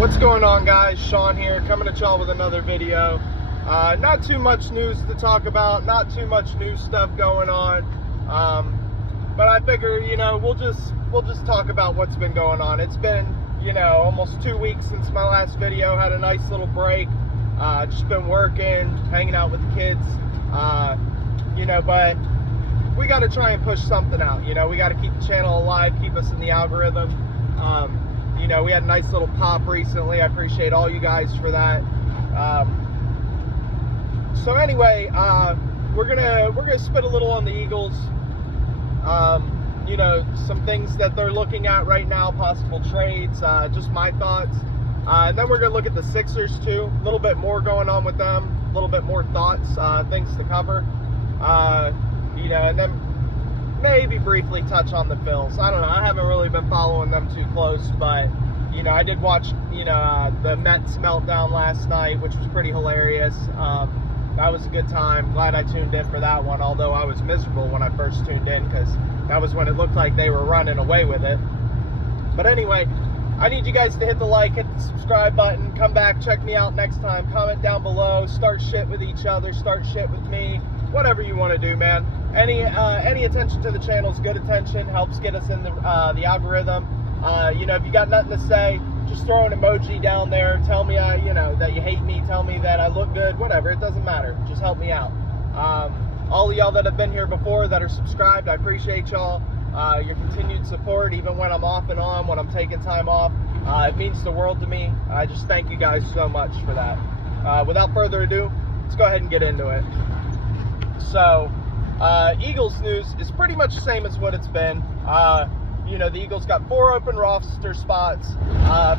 What's going on, guys? Sean here, coming at y'all with another video. Not too much news to talk about, not too much new stuff going on, but I figure, we'll just talk about what's been going on. It's been, almost 2 weeks since my last video. Had a nice little break. Just been working, hanging out with the kids, but we got to try and push something out. We got to keep the channel alive, keep us in the algorithm. We had a nice little pop recently. I appreciate all you guys for that. So anyway, we're gonna spit a little on the Eagles. Some things that they're looking at right now, possible trades, just my thoughts. And then we're gonna look at the Sixers too. A little bit more going on with them, a little bit more thoughts, things to cover. And then maybe briefly touch on the Bills. I don't know. I haven't really been following them too close, but I did watch the Mets meltdown last night, which was pretty hilarious. That was a good time. Glad I tuned in for that one, although I was miserable when I first tuned in because that was when it looked like they were running away with it. But anyway, I need you guys to hit the like, hit the subscribe button, come back, check me out next time, comment down below, start shit with each other, start shit with me, whatever you want to do, man. Any attention to the channel is good attention, helps get us in the algorithm. If you got nothing to say, just throw an emoji down there. Tell me that you hate me. Tell me that I look good. Whatever. It doesn't matter. Just help me out. All of y'all that have been here before, that are subscribed, I appreciate y'all. Your continued support, even when I'm off and on, when I'm taking time off. It means the world to me. I just thank you guys so much for that. Without further ado, let's go ahead and get into it. So, Eagles news is pretty much the same as what it's been. The Eagles got 4 open roster spots.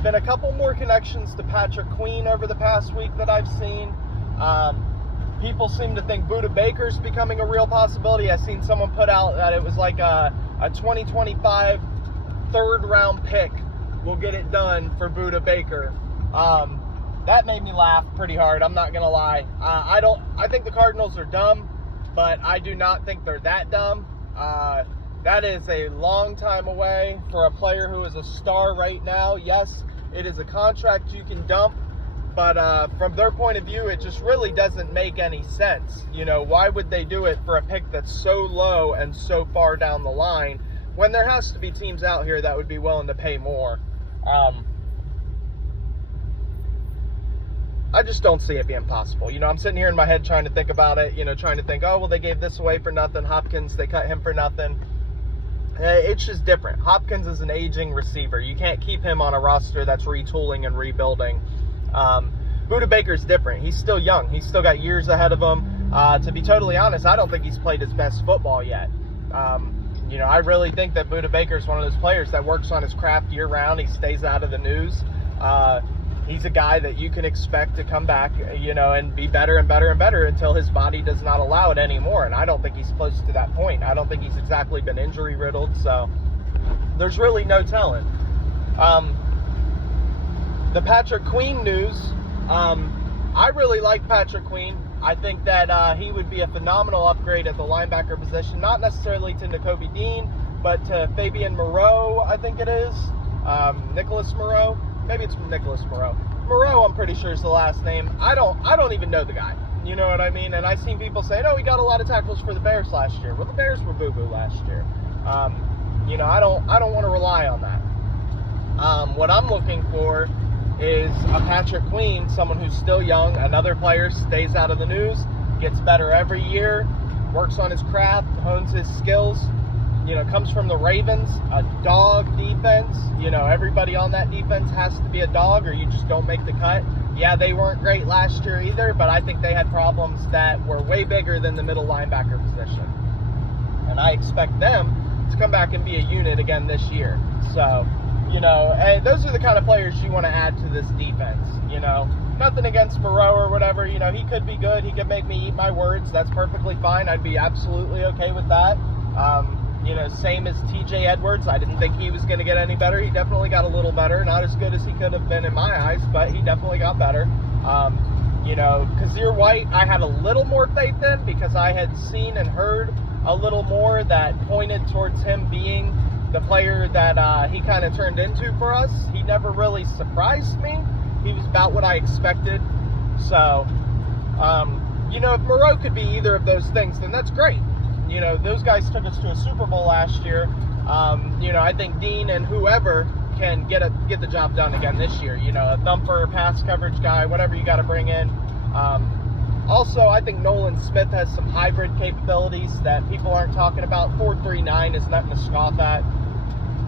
Been a couple more connections to Patrick Queen over the past week that I've seen. People seem to think Budda Baker's becoming a real possibility. I've seen someone put out that it was like a 2025 third-round pick will get it done for Budda Baker. That made me laugh pretty hard. I'm not gonna lie. I think the Cardinals are dumb, but I do not think they're that dumb. That is a long time away for a player who is a star right now. Yes, it is a contract you can dump, but from their point of view, it just really doesn't make any sense. Why would they do it for a pick that's so low and so far down the line when there has to be teams out here that would be willing to pay more? I just don't see it being possible. I'm sitting here in my head trying to think about it, trying to think, oh, well, they gave this away for nothing. Hopkins, they cut him for nothing. It's just different. Hopkins is an aging receiver. You can't keep him on a roster that's retooling and rebuilding. Budda Baker's different. He's still young. He's still got years ahead of him. To be totally honest, I don't think he's played his best football yet. I really think that Budda Baker's one of those players that works on his craft year-round. He stays out of the news. He's a guy that you can expect to come back, and be better and better and better until his body does not allow it anymore. And I don't think he's close to that point. I don't think he's exactly been injury riddled. So there's really no telling. The Patrick Queen news. I really like Patrick Queen. I think that he would be a phenomenal upgrade at the linebacker position. Not necessarily to Nakobe Dean, but to Fabian Moreau, I think it is. Nicholas Moreau. Maybe it's Nicholas Moreau. Moreau, I'm pretty sure is the last name. I don't even know the guy. You know what I mean? And I've seen people say, no, he got a lot of tackles for the Bears last year. Well, the Bears were boo-boo last year. I don't want to rely on that. What I'm looking for is a Patrick Queen, someone who's still young, another player, stays out of the news, gets better every year, works on his craft, hones his skills. Comes from the Ravens, a dog defense. Everybody on that defense has to be a dog or you just don't make the cut. Yeah, they weren't great last year either, but I think they had problems that were way bigger than the middle linebacker position. And I expect them to come back and be a unit again this year. So, and those are the kind of players you want to add to this defense. Nothing against Moreau or whatever. He could be good. He could make me eat my words. That's perfectly fine. I'd be absolutely okay with that. Same as TJ Edwards. I didn't think he was going to get any better. He definitely got a little better. Not as good as he could have been in my eyes, but he definitely got better. Kazir White, I had a little more faith in because I had seen and heard a little more that pointed towards him being the player that he kind of turned into for us. He never really surprised me. He was about what I expected. So, you know, if Moreau could be either of those things, then that's great. You know, those guys took us to a Super Bowl last year. You know, I think Dean and whoever can get the job done again this year. You know, a thumper, pass coverage guy, whatever you got to bring in. Also, I think Nolan Smith has some hybrid capabilities that people aren't talking about. 4.39 is nothing to scoff at.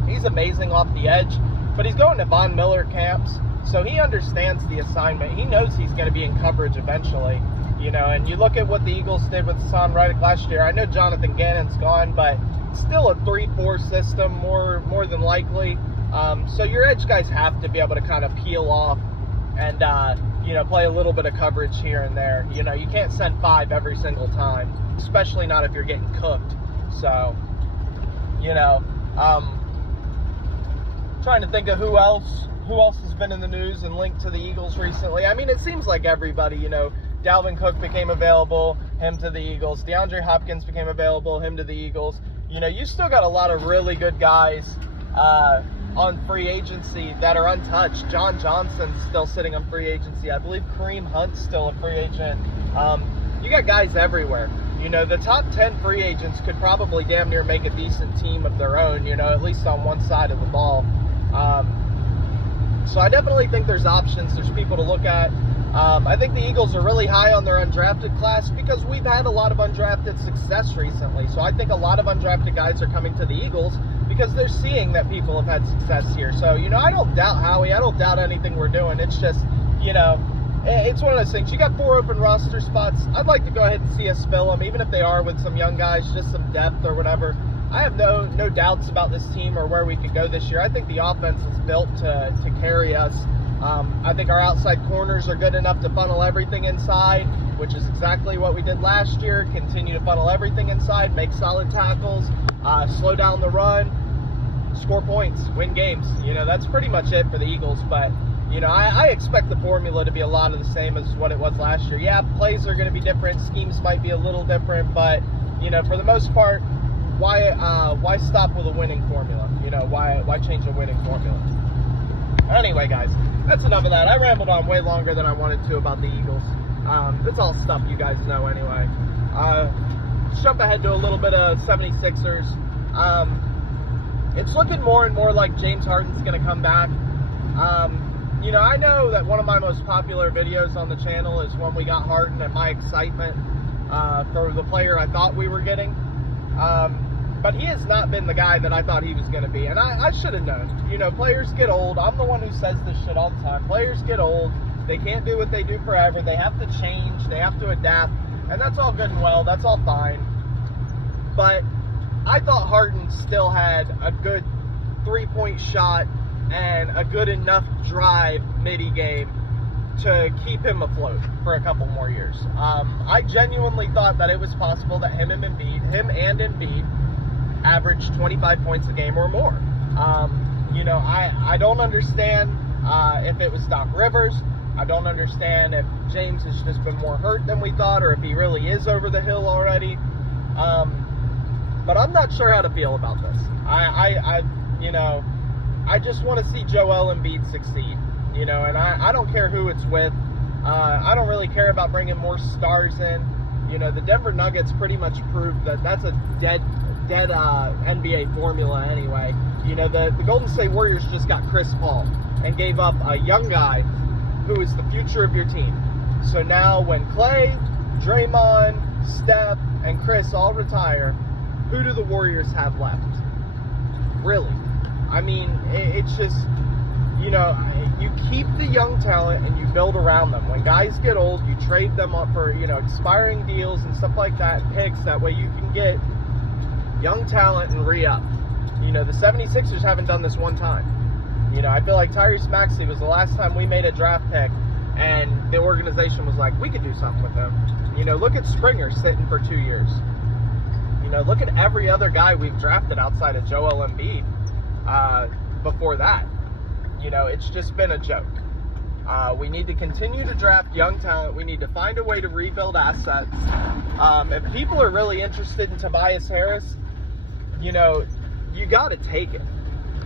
He's amazing off the edge, but he's going to Von Miller camps, so he understands the assignment. He knows he's going to be in coverage eventually. You know, and you look at what the Eagles did with Hassan Reddick last year. I know Jonathan Gannon's gone, but still a 3-4 system, more than likely. So your edge guys have to be able to kind of peel off and, you know, play a little bit of coverage here and there. You know, you can't send 5 every single time, especially not if you're getting cooked. So, you know, trying to think of who else has been in the news and linked to the Eagles recently. I mean, it seems like everybody, you know, Dalvin Cook became available, him to the Eagles. DeAndre Hopkins became available, him to the Eagles. You know, you still got a lot of really good guys on free agency that are untouched. John Johnson's still sitting on free agency. I believe Kareem Hunt's still a free agent. You got guys everywhere. You know, the top 10 free agents could probably damn near make a decent team of their own, you know, at least on one side of the ball. So I definitely think there's options. There's people to look at. I think the Eagles are really high on their undrafted class because we've had a lot of undrafted success recently. So I think a lot of undrafted guys are coming to the Eagles because they're seeing that people have had success here. So, you know, I don't doubt Howie. I don't doubt anything we're doing. It's just, you know, it's one of those things. You got 4 open roster spots. I'd like to go ahead and see us fill them, even if they are with some young guys, just some depth or whatever. I have no doubts about this team or where we could go this year. I think the offense is built to carry us. I think our outside corners are good enough to funnel everything inside, which is exactly what we did last year. Continue to funnel everything inside, make solid tackles, slow down the run, score points, win games. You know, that's pretty much it for the Eagles. But, you know, I expect the formula to be a lot of the same as what it was last year. Yeah, plays are going to be different. Schemes might be a little different. But, you know, for the most part, why stop with a winning formula? You know, why change a winning formula? Anyway, guys, that's enough of that. I rambled on way longer than I wanted to about the Eagles. It's all stuff you guys know anyway. Let's jump ahead to a little bit of 76ers. It's looking more and more like James Harden's going to come back. You know, I know that one of my most popular videos on the channel is when we got Harden and my excitement for the player I thought we were getting. But he has not been the guy that I thought he was going to be. And I should have known. You know, players get old. I'm the one who says this shit all the time. Players get old. They can't do what they do forever. They have to change. They have to adapt. And that's all good and well. That's all fine. But I thought Harden still had a good 3-point shot and a good enough drive midi-game to keep him afloat for a couple more years. I genuinely thought that it was possible that him and Embiid averaged 25 points a game or more. You know, I don't understand if it was Doc Rivers. I don't understand if James has just been more hurt than we thought or if he really is over the hill already. But I'm not sure how to feel about this. You know, I just want to see Joel Embiid succeed. You know, and I don't care who it's with. I don't really care about bringing more stars in. You know, the Denver Nuggets pretty much proved that that's a dead NBA formula anyway. You know, the Golden State Warriors just got Chris Paul and gave up a young guy who is the future of your team. So now when Clay, Draymond, Steph, and Chris all retire, who do the Warriors have left? Really? I mean, it's just, you know, you keep the young talent and you build around them. When guys get old, you trade them up for, you know, expiring deals and stuff like that, picks. That way you can get young talent and re-up. You know, the 76ers haven't done this one time. You know, I feel like Tyrese Maxey was the last time we made a draft pick and the organization was like, we could do something with him. You know, look at Springer sitting for 2 years. You know, look at every other guy we've drafted outside of Joel Embiid before that. You know, it's just been a joke. We need to continue to draft young talent. We need to find a way to rebuild assets. If people are really interested in Tobias Harris, you know, you got to take it.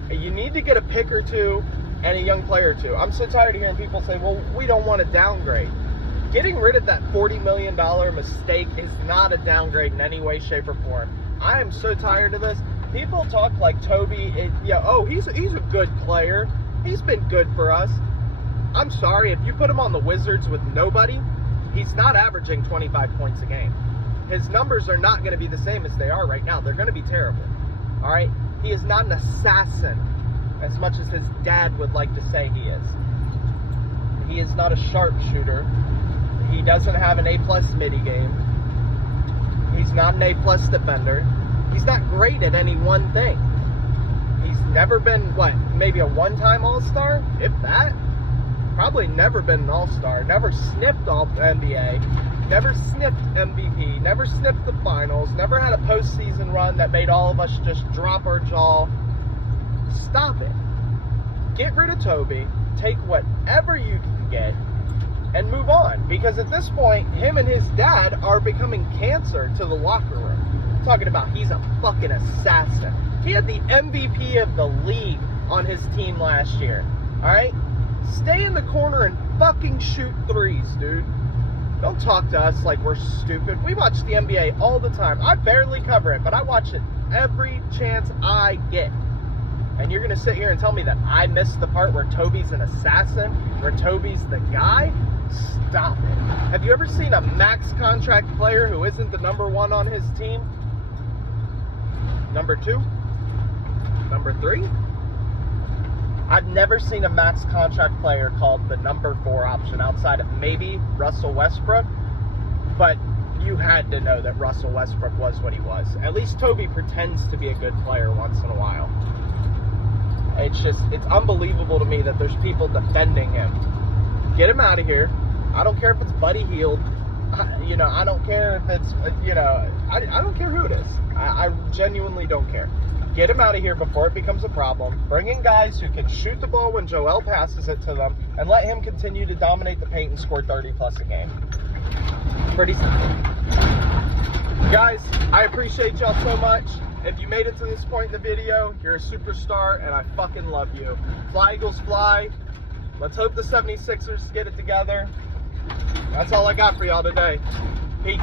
You need to get a pick or two and a young player or two. I'm so tired of hearing people say, well, we don't want to downgrade. Getting rid of that $40 million mistake is not a downgrade in any way, shape, or form. I am so tired of this. People talk like Toby, he's a good player. He's been good for us. I'm sorry, if you put him on the Wizards with nobody, he's not averaging 25 points a game. His numbers are not going to be the same as they are right now. They're going to be terrible. All right? He is not an assassin as much as his dad would like to say he is. He is not a sharpshooter. He doesn't have an A-plus midi game. He's not an A-plus defender. He's not great at any one thing. He's never been, maybe a one-time All-Star? If that? Probably never been an All-Star. Never sniffed All-NBA. Never sniffed MVP. Never sniffed the finals. Never had a postseason run that made all of us just drop our jaw. Stop it. Get rid of Toby. Take whatever you can get and move on. Because at this point, him and his dad are becoming cancer to the locker room. Talking about he's a fucking assassin. He had the MVP of the league on his team last year. Alright? Stay in the corner and fucking shoot threes, dude. Don't talk to us like we're stupid. We watch the NBA all the time. I barely cover it, but I watch it every chance I get. And you're going to sit here and tell me that I missed the part where Toby's an assassin, where Toby's the guy? Stop it. Have you ever seen a max contract player who isn't the number one on his team? Number two? Number three? I've never seen a max contract player called the number 4 option outside of maybe Russell Westbrook, but you had to know that Russell Westbrook was what he was. At least Toby pretends to be a good player once in a while. It's unbelievable to me that there's people defending him. Get him out of here. I don't care if it's Buddy Hield. I don't care if it's, I don't care who it is. I genuinely don't care. Get him out of here before it becomes a problem. Bring in guys who can shoot the ball when Joel passes it to them, and let him continue to dominate the paint and score 30 plus a game. Pretty simple. Guys, I appreciate y'all so much. If you made it to this point in the video, you're a superstar, and I fucking love you. Fly, Eagles, fly. Let's hope the 76ers get it together. That's all I got for y'all today. Peace.